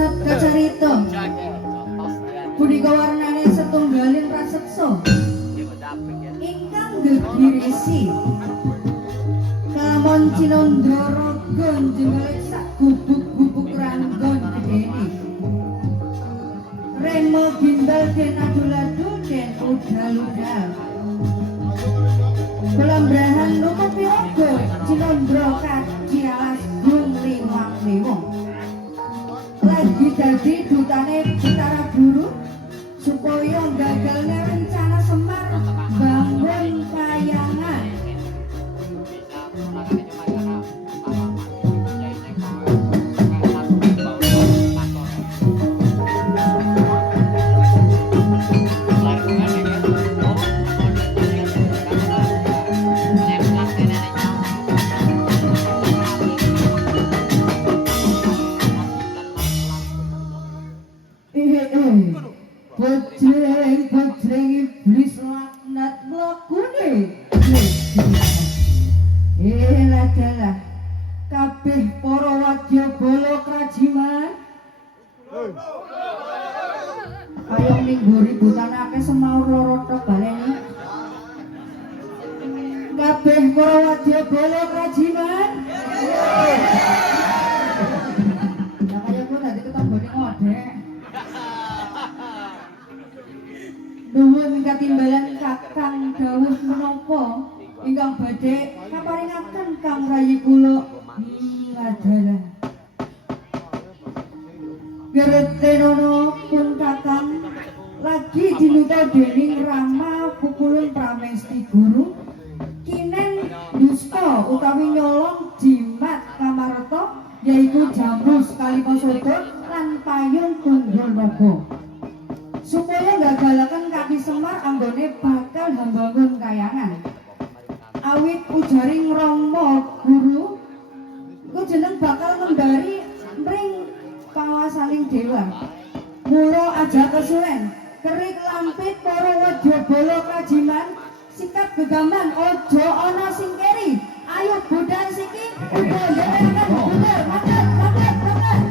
Kacarita punika warnane setunggalin praseksa ingkang gegirisi kamon Cinandra raga jenenging sak gubuk-gubuk ranggon gedene remo gimbal den adul-adul den udal-udal pelambrahan nutupi raga Cinandra kaji alas gung liwang-liwang lagi dadi dutane Betara Guru supaya gagalnya rencana Semar bangun kayangan. Bajreng iblis laknat mlakune. Ladalah kabeh para wadyabala krajiman. Ayo ning mburi butanake semaur loro tok baleni. Kabeh para wadyabala krajiman. Lah kaya kuwi dadi ketanggone ngodek. Nuwun katimbalan Kakang dawuh menapa ingkang badhe kaparingaken Kang Rayi kula adalah Geretenono pun Kakang lagi dinuta dening Rama pukulun Pramesti Guru kinen dusta utawi nyolong jimat Kamarata yaiku Jambus Kalimasada lan payung Tunggul Naga supaya gagalaken Kaki Semar anggone bakal membangun kayangan awit ujaring Rama Guru ku jeneng bakal ngembari mring panguwasaning dewa mula aja kesuwen kerik lampit para wadyabala krajiman sikap gegaman ojo ana sing keri ayo budal siki uga nderekaken bener matur matur matur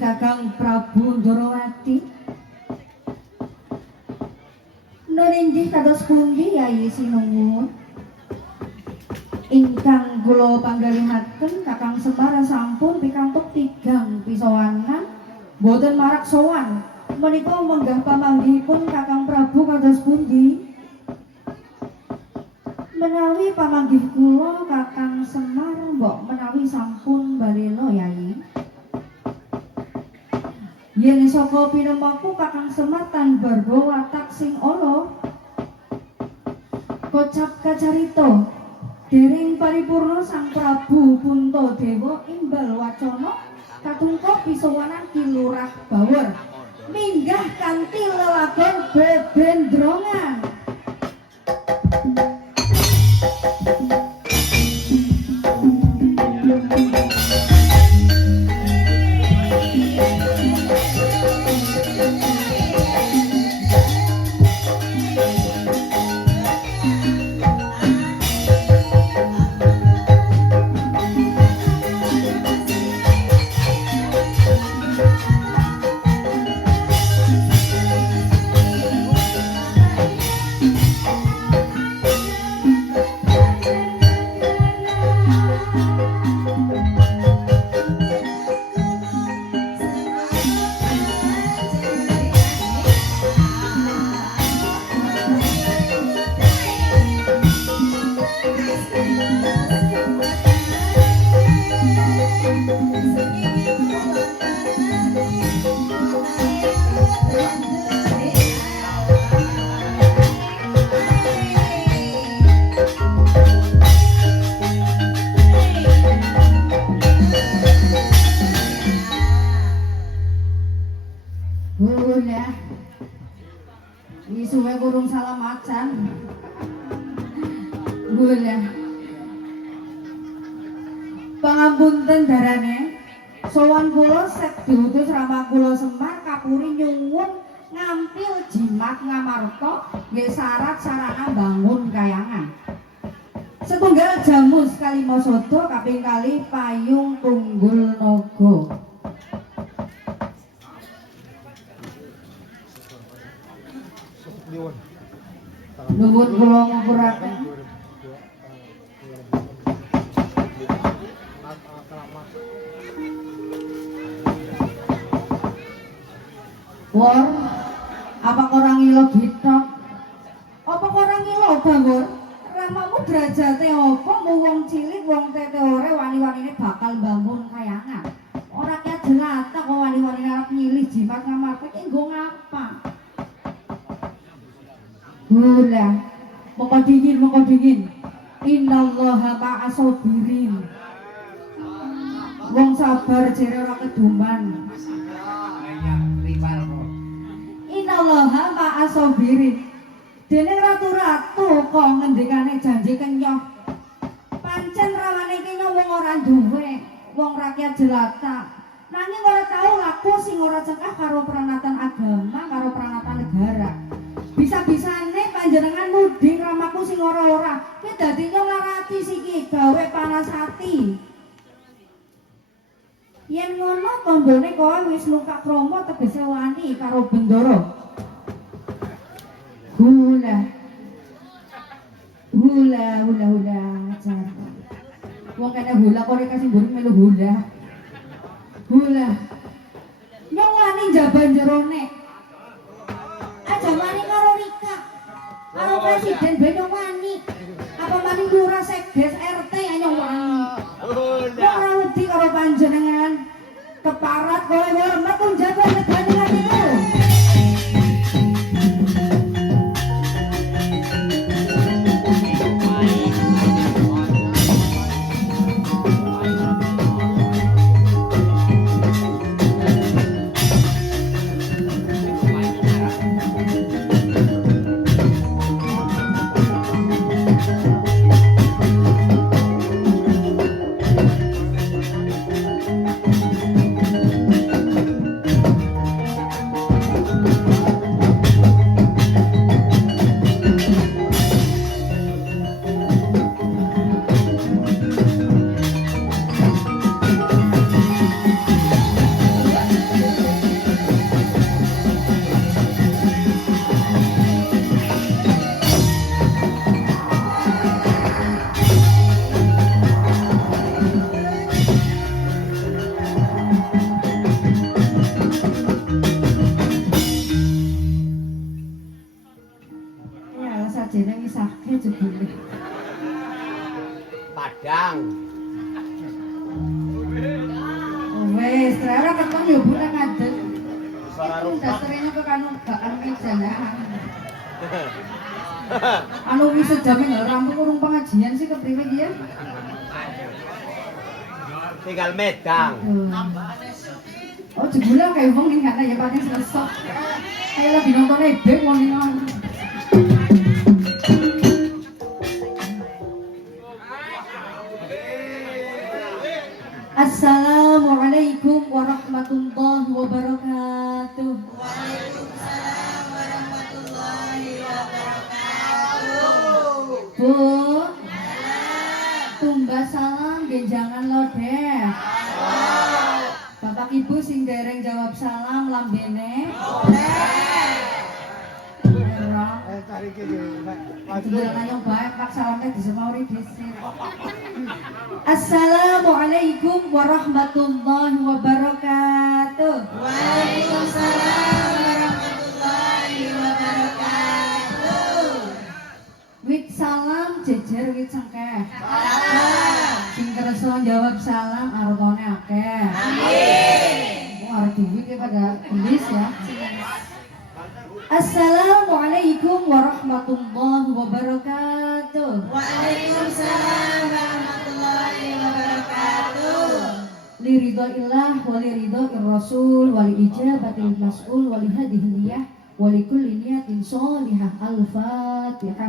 Kakang Prabu Ndorowati Nurinjih kados pundi Yayi Sinuwun ingkang kula panggalihaken Kakang Semar sampun pikantuk tigang pisowanan boten marak sowan menika menggah pamanggihipun Kakang Prabu kados pundi menawi pamanggih kula Kakang Semar mbok menawi sampun balela Yayi yen saka pinemaku Kakang Semar tan barba watak sing ala kocap kacarita dereng paripurna Sang Prabu Puntadewa imbal wacana katungkok pisowanan Kilurah Bawor minggah kanthi lelagon bebendrongan. Isuwe kurung salah macan. Gula. Pangapunten darane. Sowan kula sek diutus Rama kula Semar kapuri nyuwun ngampil jimat ngamarta nggih syarat sarana bangun kayangan. Setunggal jamu sekali mosodo kaping kali payung tunggul naga. Nuwun kula ngapuraken. Wor, apa korang ngilo gitok? Apa korang ngilo bangun? Ramamu derajate apa? Mu wong cilik, wong teteore wani-wanine bakal bangun kayangan. Ora kaya jelata kok wani-wanine arep nyilih jimat ngamarta iki nggo ngapa? Gula, moko dingin. Innallaha ma'as sabirin. Wong sabar jere ora keduman. Innallaha ma'as sabirin. Dene ratu-ratu kok ngendikane janji kenyoh. Pancen rawane kenya wong ora duwe, wong rakyat jelata. Nanging ora tau laku sing ora cekah karo peranatan agama, karo peranatan negara. Bisa-bisane panjenengan nuding ramaku sing ora-ora. Ki dadi nglarati siki gawe panas hati. Yen ngono tandane kowe wis lungkak krama tegese wani karo bendoro. Hula. Ajar. Wong kene hula kok kasih mburi melu hula. Hula. Nyong wani jaban jerone. Aja wani karo Rika. Karo presiden ben nyong wani. Apa mani lurah sekdes RT nyong wani. Ora wedi karo panjenengan. Keparat kowe hormat pun jaban negane lan itu. Padang. Wes, ora ketemu yo bulan ngadeg. Suara rumput. Dasternya ke kanu bakan mejana. Anu wis sejam lho rampung urung pengajian sih kepriwe dia? Tinggal medang. Oh, jebulan kayak wong ning kana ya paling selesai. Kayak lagi nonton ebek wong ning. Assalamualaikum warahmatullahi wabarakatuh. Waalaikumsalam warahmatullahi wabarakatuh. Bu, tumbas salam genjangan lodeh. Bapak Ibu sing dereng jawab salam lambene. Cari ke Jangan yang baik Pak salamnya disemauri dhisik. Assalamualaikum warahmatullahi wabarakatuh. Waalaikumsalam warahmatullahi wabarakatuh. Wit salam jejer wit cengkeh. Sing kersa jawab salam artone akeh. Amin. Oh, arep duwit ya pada gelis ya. Assalamualaikum warahmatullahi wabarakatuh. Waalaikumsalam warahmatullahi wabarakatuh. Liridho ilah wali ridho rasul wali ijabatil mas'ul wali hadihiliyah ولكل نية صالحة. الفاتحة.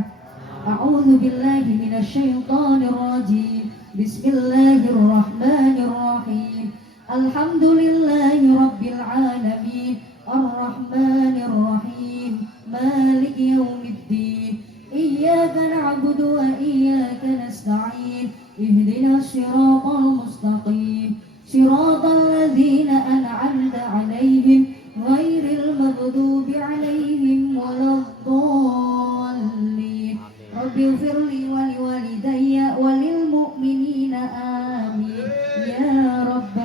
أعوذ بالله من الشيطان الرجيم. بسم الله الرحمن الرحيم. الحمد لله رب العالمين الرحمن الرحيم مالك يوم الدين إياك نعبد وإياك نستعين اهدنا الصراط المستقيم صراط الذين أنعمت عليهم غير المغضوب عليهم ولا الضالين. رب اغفر لي ولوالدي وللمؤمنين آمين يا رب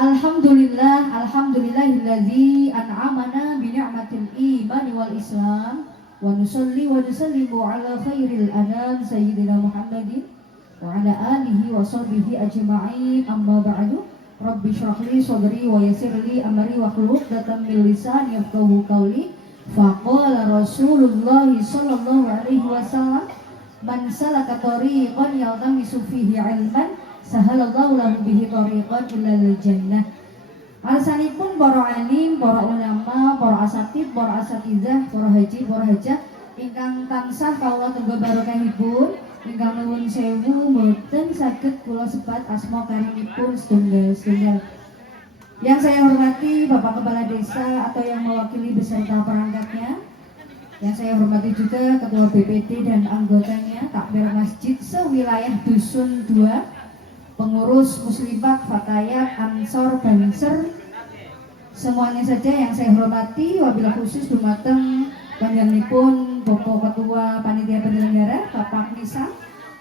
Alhamdulillahilladzi an'amana bi ni'matil iman wal islam wa nusalli wa nusallimu ala khairil anam sayyidina Muhammadin wa ala alihi wa sahbihi ajma'in. Amma ba'du. Rabbi shrah li sadri wa yassir li amri wa hlul 'uqdatam min lisani yafqahu qawli. Faqala Rasulullah sallallahu alaihi wasallam man salaka tariqan yaltamisu fihi 'ilman sahalallahu lahu bihi tariqan ilal jannah. Alasanipun para alim, para ulama, para asatid, para asatidzah, para haji, para hajah ingkang tansah kawula tenggo barokahipun, ingkang nuwun sewu mboten saged kula sebat asma karimipun setunggal-setunggal. Yang saya hormati Bapak Kepala Desa atau yang mewakili beserta perangkatnya. Yang saya hormati juga Ketua BPD dan anggotanya, Takmir Masjid sewilayah Dusun 2, pengurus muslimat, fatayat, ansor, banser, semuanya saja yang saya hormati. Wabillahi khusus dumateng panjenenganipun Bapak Ketua Panitia Penyelenggara Bapak Nisa,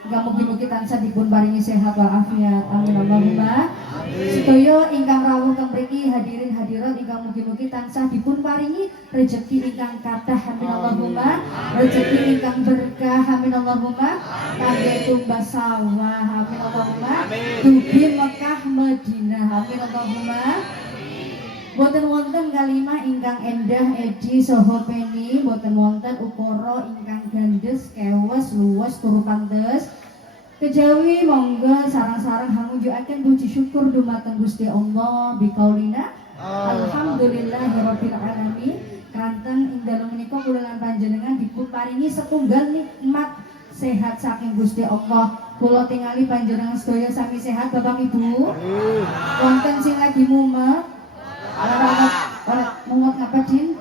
ingkang mugi-mugi tansah dipun paringi sehat walafiat. Amin Allahumma. Sedaya ingkang rawuh teng mriki hadirin hadirat ingkang mugi-mugi tansah dipun paringi rejeki ingkang kathah. Amin Allahumma. Rejeki ingkang berkah. Amin Allahumma. Kangge tumbas sawah. Amin Allahumma. Dugi Mekah Madinah. Amin Allahumma. Boten wonten kalimah ingkang endah edi saha peni, boten wonten ukara ingkang gandes, kewes, luwes, tur pantes. Kejawi monggo sareng-sareng hamujuaken puji syukur dumateng Gusti Allah biqaulina alhamdulillahirabbil alamin. Kanten ing dalem menika kula lan panjenengan dipun paringi setunggal nikmat sehat saking Gusti Allah. Kula tingali panjenengan sedaya sami sehat Bapak Ibu. Wonten sing lagi mumet. Ora mungut ngapa Din?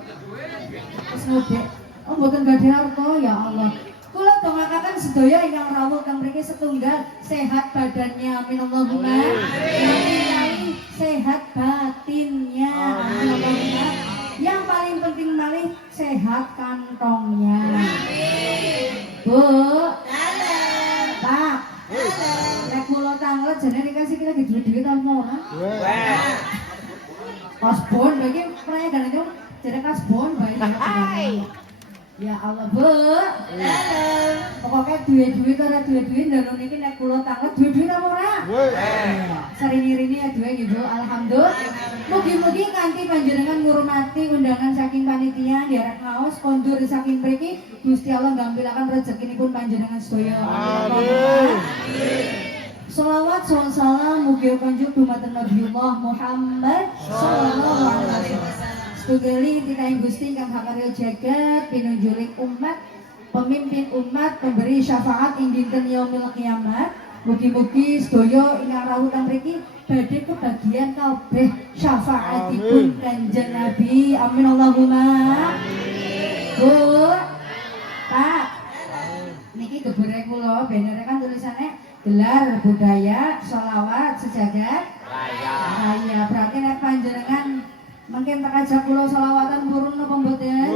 Wis ngobek. Oh mboten badhe harta ya Allah. Kula dongakaken sedaya ingkang rawuh kang mriki setunggal sehat badannya. Amin Allahumma. Amin. Sehat batinnya. Amin Allahumma. Yang paling penting malih sehat kantongnya. Amin. Bu. Halo. Pak. Halo. Nek kula tanglet jane dikasih kita duit-duit apa ora? Kasbon bagi perayaan itu jadi kasbon bayi. Ya Allah Bu. Halo. Pokoknya duit-duit ora duit-duit dalu niki nek kula tanglet duit-duit apa ora? Sering-irini ya duit gitu. Alhamdulillah. Mugi-mugi kanthi panjenengan ngurmati undangan saking panitia derek ngaos kondur saking mriki Gusti Allah ngambilaken rezekinipun panjenengan sedaya. Amin. Salawat salam mugi kanjeng dumateng Nabiullah Muhammad sallallahu alaihi wasallam. Setunggali titah Gusti kang hakarya jagat pinunjuling umat, pemimpin umat, pemberi syafaat ing dinten yaumil kiamat. Mugi-mugi sedaya ingkang rawuh teng mriki badhe kebagian kabeh syafaatipun Kanjeng Nabi. Amin Allahumma. Bu, Pak. Niki gebere kula banere kan tulisane gelar budaya sholawat sejagat raya. Berarti nek panjenengan mungkin tak ajak kula sholawatan purun napa mboten?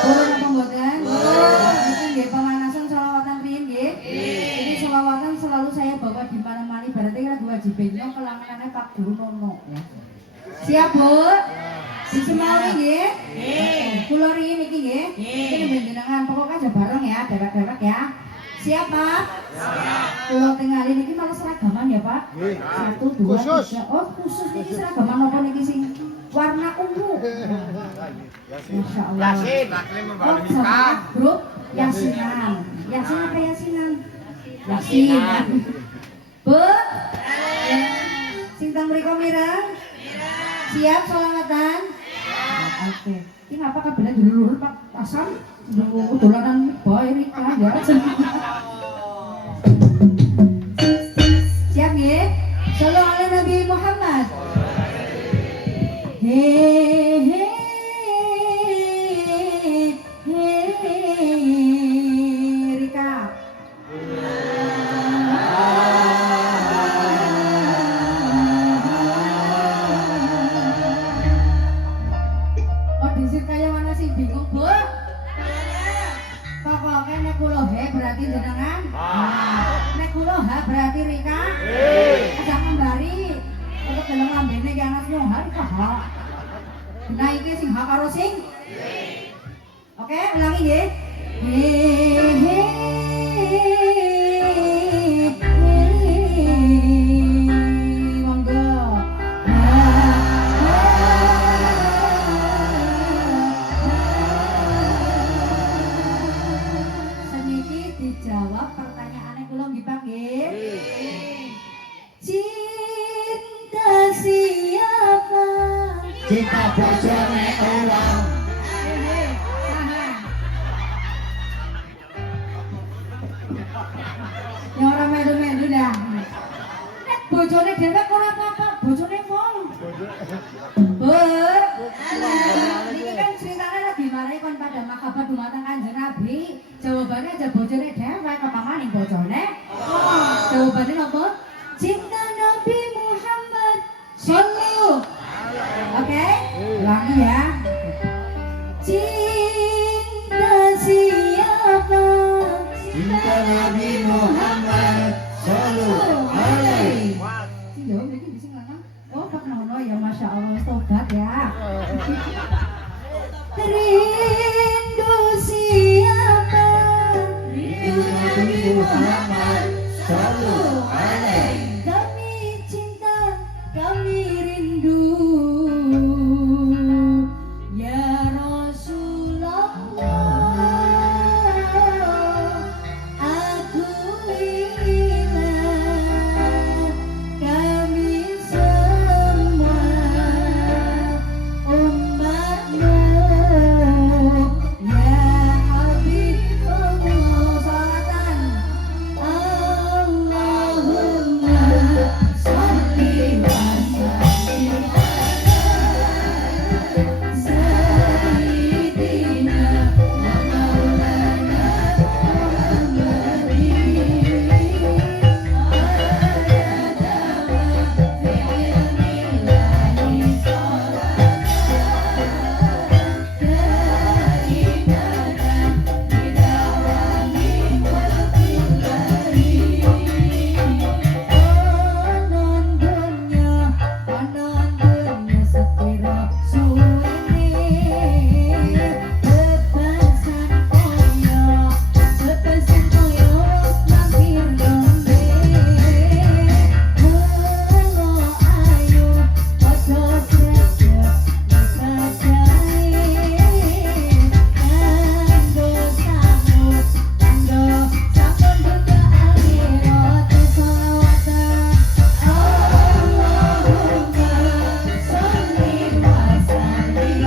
Purun napa mboten? Iki nggih pemanasan sholawatan riyin nggih. Ini sholawatan selalu saya bawa di mana-mana. Berarti kan kewajibannya kelanganane Pak Guru Nono ya. Siap Bu? Disemali nggih? Nggih. Kula riyin iki nggih. Iki panjenengan pokoknya aja bareng ya, dewek-dewek ya. Siap Pak? Siap. Kalau tinggalin ini malah seragaman ya Pak? 1, 2, 3. Oh khusus ini seragaman apa nih sing warna ungu? Masya Allah. Oh sama grup Yasinan. Yasin apa Yasinan? Yasin. Bu? Sintang mereka mirang? Siap sholawatan? Oke. Ini ngapa kabelnya dulu Pak Asam? Dulu dolanan boy Rika ya. Siap ya? Sallallahu ala Nabi Muhammad. He he he Rika. Oh disir kayak mana sih bingung bu? Pokoknya nek kula he berarti jenengan. Nek kula ha berarti Rika. Aja ngembari. Untuk dalam lambene ki anak nyohar ha. Nah iki sing ha karo sing. Oke, ulangi nggih. He he monggo. Seniki dijawab pertanyaannya kula nggih Pak nggih. Cinta siapa? Cinta bojone orang. Ya ora melu-melu dah. Nek bojone dhewek ora apa-apa, bojone wong. Bu. Ini kan ceritanya lagi marahi kon pada makabat dumateng Kanjeng Nabi. Jawabannya aja bojone dhewek kepamane bojone. Jawabannya apa? Cinta Nabi Muhammad sallallahu. Oke? Ulangi ya. Cinta siapa? Cinta Nabi Muhammad sallallahu alaihi. Iya, mungkin bisa nggak? Oh, Pak Nono ya, masya Allah, tobat ya. Rindu siapa? Cinta Nabi Muhammad sallallahu alaihi. Kami cinta, kami rindu. Ya Rasulullah, akuilah kami semua umatmu. Ya Habibullah, salatan Allahumma sholli wa sallim Sayyidina wa maulana penontonnya sekira suwene sepesan koyo lampir dombe halo ayo ojo srejep dikajae kanggo sambut kanggo sampun duka akhirat selawatan Allahumma sholli wa sallim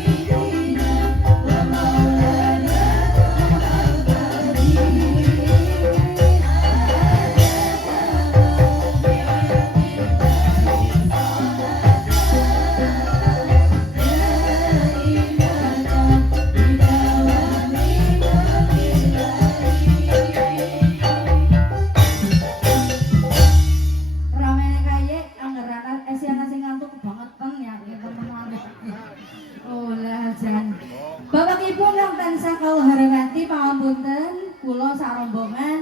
Sayyidina wa maulana ramene kaye anggaran esiana sing ngantuk banget ya teman-teman. Oh lah jan. Bapak Ibu kang tansah kawula hormati pangapunten kula sarombongan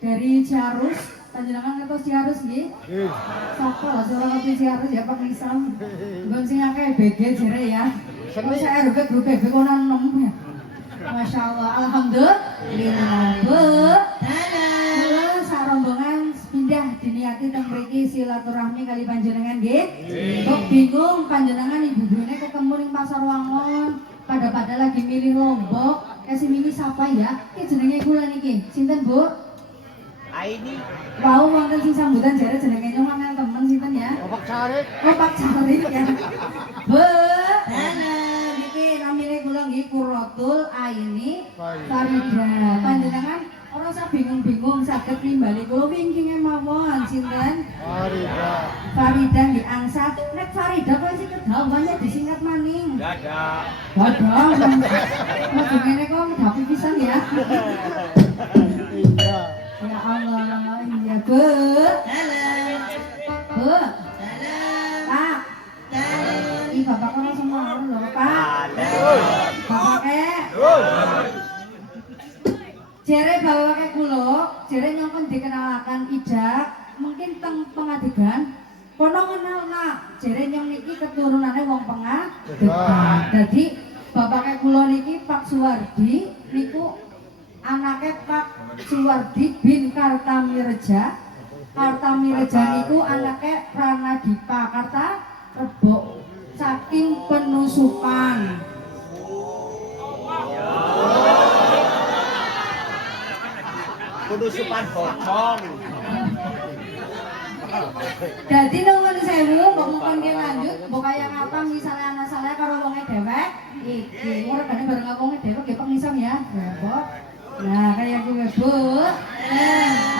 dari Ciarus. Panjenengan ngertos Ciarus nggih? Sapa lah sing ora ngerti Ciarus ya Pak Misam. Nggon sing akeh BG jere ya. Kok saya ruget grup BG kono 6 ya. Masya Allah, alhamdulillah. Bu, kula sarombongan pindah diniati teng mriki silaturahmi kali panjenengan nggih. Kok bingung panjenengan ibu brune ketemu ning Pasar Wangon, pada lagi milih Lombok, kasih milih siapa ya? Ki jenenge kula niki. Sinten, Bu? Wau wonten sing sambutan jare jenenge nyong angel temen sinten ya? Bapak Sarit. Oh Pak Carik ya. Be, halo, niki namine kula nggih Qurratul Aini Farida. Panjenengan ora usah bingung-bingung saged nimbali kula wingkinge mawon sinten? Farida. Farida nggih angsat. Nek Farida kok sing kedawannya disingkat maning. Dadah. Dadah. Mas ngene kok ngapi pisan ya. Iya. Ya Allah, iya Bu. Halo. Bu, Halo. Pak. Halo. Ih, bapak kok langsung marah lho, Pak. Bapake. Jere bapake kula, jere nyongkon dikenalaken Ida, mungkin teng pengadegan. Kono kenal nak, jere nyong niki keturunane wong pengadegan. Dadi bapake kula niki Pak Suwardi niku anake Pak Suwardi bin Kartamireja. Kartamireja niku anake Pranadipa Karta Rebo saking Penusupan. Penusupan bocong. Jadi nuwun sewu, mbok mongkon ki lanjut, mbok kaya ngapa misalnya anak saya karo wonge dhewek, iki regane bareng aku wonge dhewek nggih pengisam ya, repot. Nah, kayak gue Bu.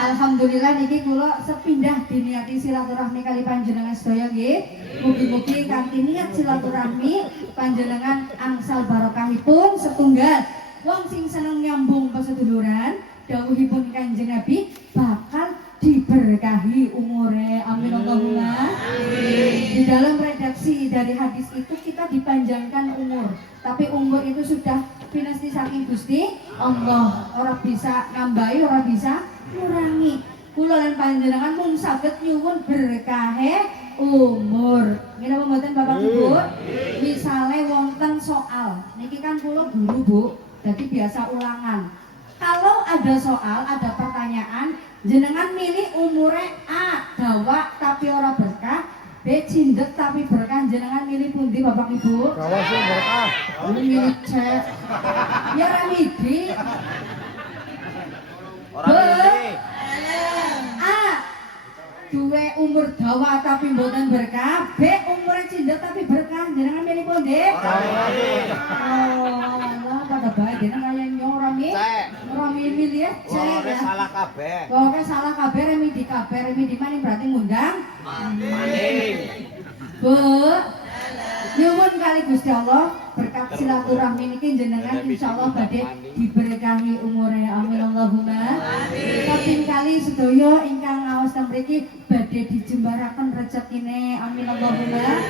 Alhamdulillah niki kula sepindah diniati silaturahmi kali panjenengan sedaya nggih. Mugi-mugi kanthi niat silaturahmi panjenengan angsal barokahipun setunggal wong sing seneng nyambung peseduluran dawuhipun Kanjeng Nabi bakal diberkahi umure. Amin Allahumma. Di dalam redaksi dari hadis itu kita dipanjangkan umur, tapi umur itu sudah pinasti saking Gusti Allah, ora bisa nambahi, ora bisa ngurangi. Kula lan panjenengan mung saged nyuwun berkahe umur. Ngene apa mboten Bapak Ibu? Misale wonten soal, niki kan kula guru Bu, jadi biasa ulangan. Kalau ada soal, ada pertanyaan, jenengan milih umure A, dawa tapi ora berkah, B, cindet tapi berkah, jenengan milih pundi Bapak Ibu? Dawa sing berkah. Milih C. Ya ora midi. Ora milih. A, duwe umur dawa tapi mboten berkah, B, umure cindet tapi berkah, jenengan milih pundi? Ora milih. Oh, Allah pada bae dene kaya nyora mi. Ora milih ya, C ya. Salah kabeh. Pokoknya salah kabeh remi di kabeh, remi di mana berarti ngundang. Maning. Bu, nyuwun kali Gusti Allah berkat silaturahmi niki jenengan insyaallah badhe diberkahi umure. Amin Allahumma. Kaping kali sedaya ingkang ngaos teng mriki badhe dijembaraken rezekine. Amin Allahumma.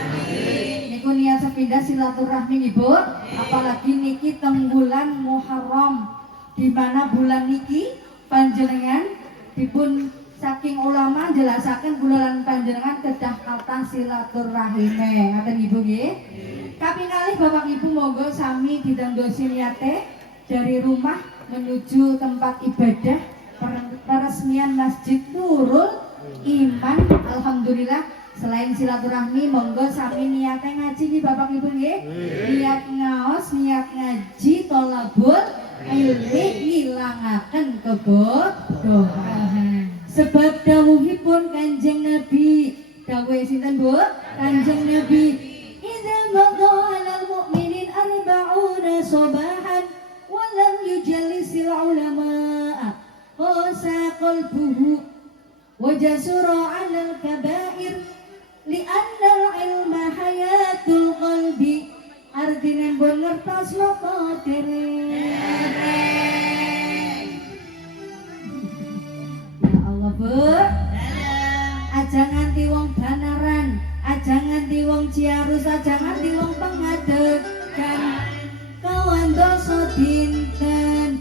Niku niat sepindah silaturahmi Ibu, apalagi niki teng bulan Muharram, di mana bulan niki panjenengan dipun saking ulama jelasaken kula lan panjenengan kedah kata silaturahime. Ngaten Ibu nggih. Kaping kalih Bapak Ibu monggo sami didandosi niate dari rumah menuju tempat ibadah peresmian Masjid Nurul Iman. Alhamdulillah selain silaturahmi monggo sami niate ngaji nggih Bapak Ibu nggih. Niat ngaos, niat ngaji tolabul ilmi ngilangaken kebodohan. Sebab dawuhipun Kanjeng Nabi, dawuh sinten Bu? Kanjeng Nabi, idza madha 'alal mu'minin arba'una sabahan wa lam yujallisil ulama'a qasa qalbuhu wa jasura 'alal kaba'ir li'anna al-ilma hayatul qalbi. Artine mbon ngertos napa dereng. Bu, aja nganti wong Banaran, aja nganti wong Ciarus, aja nganti wong Pengadegan. Kawan dosa dinten,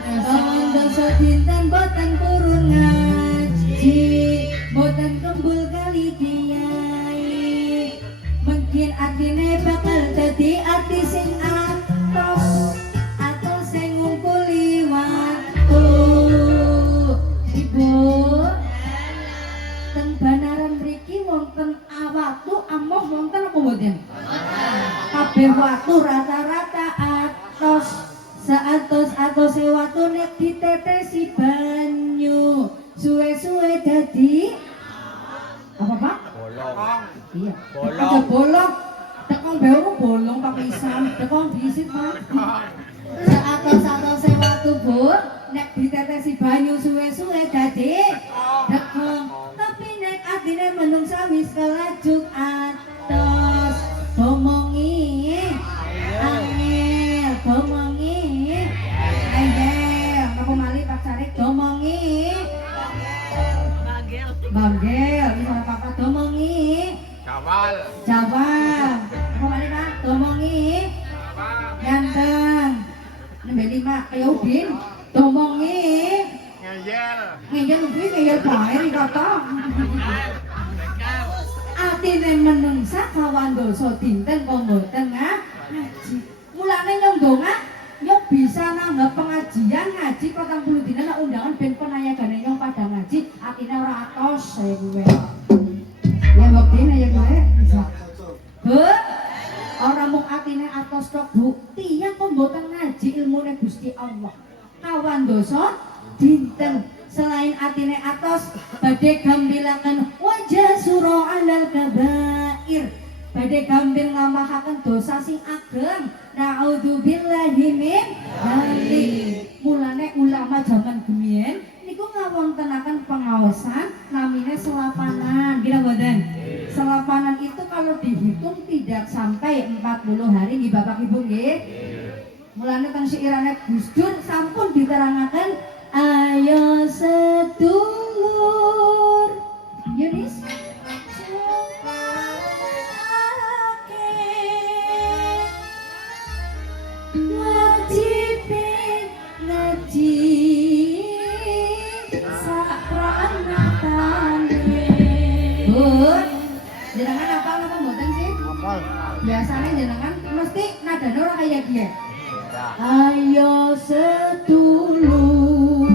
kawan dosa dinten boten purun ngaji, boten kembul kali kiai. Mungkin atine bakal dadi ati sing atos atau sing ngumpuli Ibu, teng Banaran mriki wonten watu amoh wonten apa mboten? Kabeh watu rata-rata atos Saatos sewatu nek ditetesi banyu suwe-suwe dadi apa Pak? Bolong. Iya. Bolong. Ada bolong. Tekong beru bolong pakai isam. Tekong diisit Pak. Saatos sewatu Bu nek ditetesi banyu suwe-suwe dadi dekong. Tapi nek atine menungsa wis kelajuk atos bomongi angel bomongi angel apa malih Pak Sarik bomongi Banggel, ini sama papa domongi Jawab apa malih Pak domongi ganteng nembel 5 kayak Udin domongi ngeyel Udin ngeyel bae iki kata atine menungsa kawan dosa dinten kok mboten ngaji. Mulane nyong donga nyong bisa nanggap pengajian ngaji 40 dina nek undangan ben penayagane nyong pada ngaji atine ora atos saya gue. Ya buktinya ya gue bisa. Bu, orang mung atine atos tok bukti ya kok mboten ngaji ilmune Gusti Allah. Kawan dosa dinten selain atine atos badhe gambilaken wajah suro alal kabair badhe gambil ngamahaken dosa sing ageng naudzubillahi min dzalik. Mulane ulama zaman gemien niku ngawontenaken pengaosan namine selapanan kira mboten. Selapanan itu kalau dihitung tidak sampai 40 hari nggih Bapak Ibu nggih. Mulane teng syairane Gus Dur sampun diterangaken ayo sedulur Yunis ngaji sakranatane Bu jenengan apal apa mboten sih? Apal. Biasanya jenengan mesti nadane ora kaya kiye. Ayo sedulur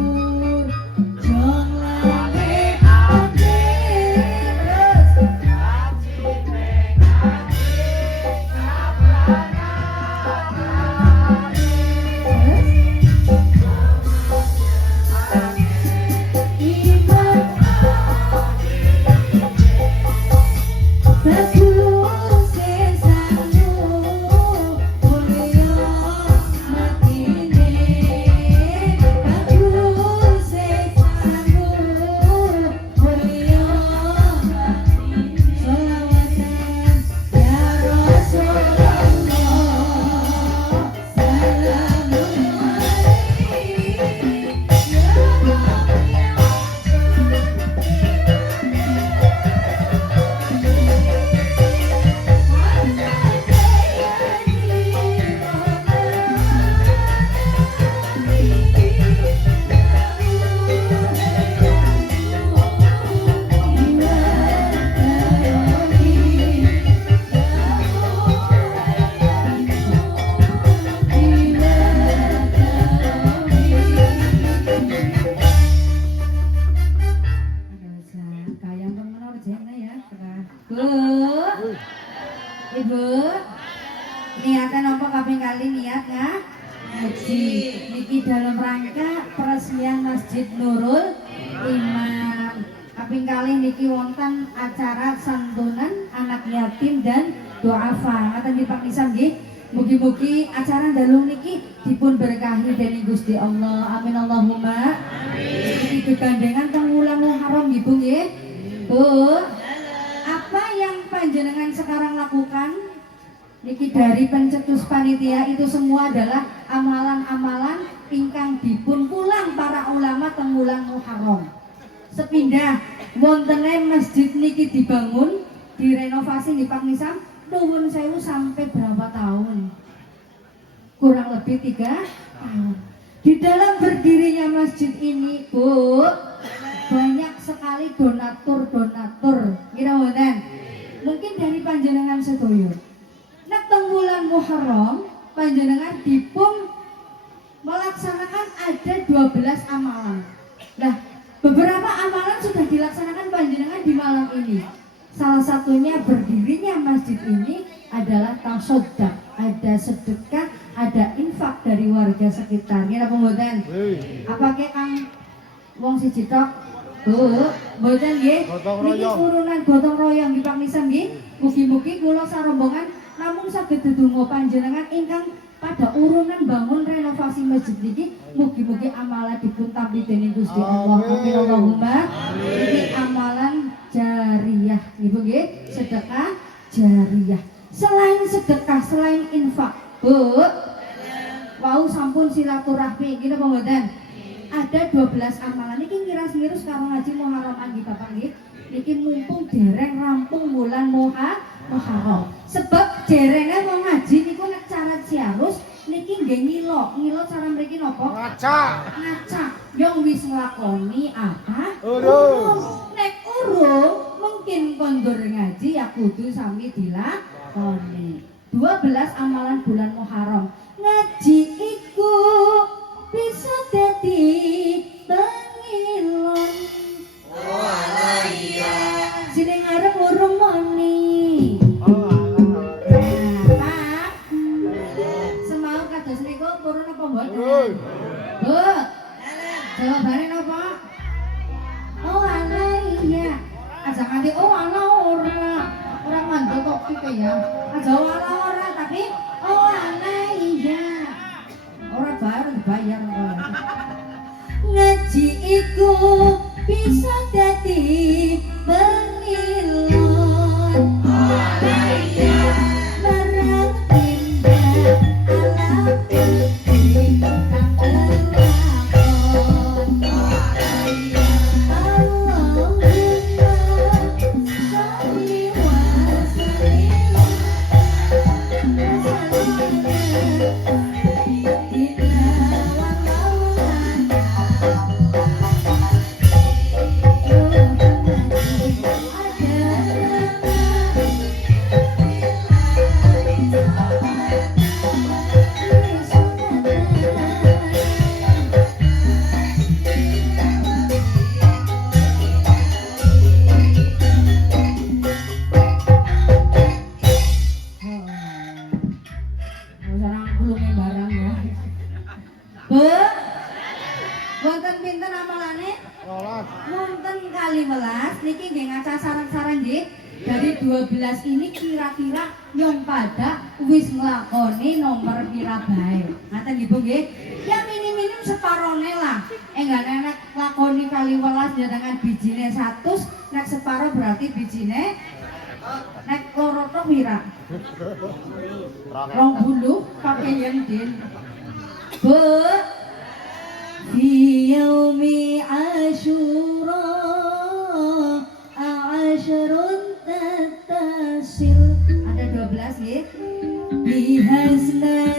jangan Ibu niatan apa kaping kali niat ngaji niki dalam rangka peresmian Masjid Nurul Iman. Kaping kali niki wonten acara santunan anak yatim dan duafa ngaten di Pak Nisan nggih. Mugi-mugi acara dalung niki dipun berkahi dening Gusti Allah. Amin Allahumma amin. Niki kegandengan teng wulan Muharram nggih Bu nggih. Bu, apa yang panjenengan sekarang lakukan niki dari pencetus panitia itu semua adalah amalan-amalan ingkang dipun pulang para ulama teng wulan Muharram. Sepindah wontene masjid niki dibangun, direnovasi di Pak Nisam, nuwun sewu sampai berapa tahun? Kurang lebih 3 tahun. Di dalam berdirinya masjid ini, Bu, banyak sekali donatur-donatur. Kira mboten? Mungkin dari panjenengan sedoyo. Nek teng wulan Muharram panjenengan dipun melaksanakan ada 12 amalan. Nah, beberapa amalan sudah dilaksanakan panjenengan di malam ini. Salah satunya berdirinya masjid ini adalah tasoddaq, ada sedekah, ada ada infak dari warga sekitar. Nggih napa mboten? Apa ke Kang wong siji tok? Bu, mboten nggih. Niki urunan gotong royong nggih Pak Nisan nggih. Mugi-mugi kula sarombongan namung saged dedonga panjenengan ingkang pada urunan bangun renovasi masjid niki mugi-mugi amalan dipun tampi dening Gusti Allah. Amin Allahumma. Ini amalan jariyah Ibu nggih, sedekah jariyah. Selain sedekah, selain infak, Bu, wau sampun silaturahmi, gini apa mboten? Ada 12 amalan niki ngiras-ngirus karo ngaji Muharram nggih Bapak nggih. Niki mumpung dereng rampung bulan Muharram. Sebab derenge wong ngaji niku nek cara siarus niki nggih ngilo. Ngilo cara mriki napa? Ngaca. Yang wis nglakoni apa? Urung. Nek urung mungkin kondur ngaji ya kudu sami dilakoni. 12 amalan bulan Muharram. Ngaji iku bisa dadi pangilon. Walah iya. Sini ngarep urung moni. Pak. Semau kados niku purun apa mboten? Bu. Jawabane napa? Oh alah iya. Aja nganti oh alah ora. Ora mandek kok iki ya. Aja alah ora tapi oh alah iya. Ora bayar kok. Ngaji iku bisa dadi pengilon. Alah iya. Marang indah alam putih kang kelakon. Alah iya. Allahumma sholli wa sallim Wonten pinten amalane? 12. Wonten kali 12 niki nggih ngaca saran-saran nggih. Dari 12 ini kira-kira yang pada wis nglakoni nomor pira bae. Ngaten nggih Bu nggih. Ya minim-minim separone lah. Enggak nek lakoni kali 12 dengan bijine 100, nek separo berarti bijine nek loro tok pira? 20 pakai yen din. Bu في يوم عاشوراء عشر تتصل ada 12 ya bihasna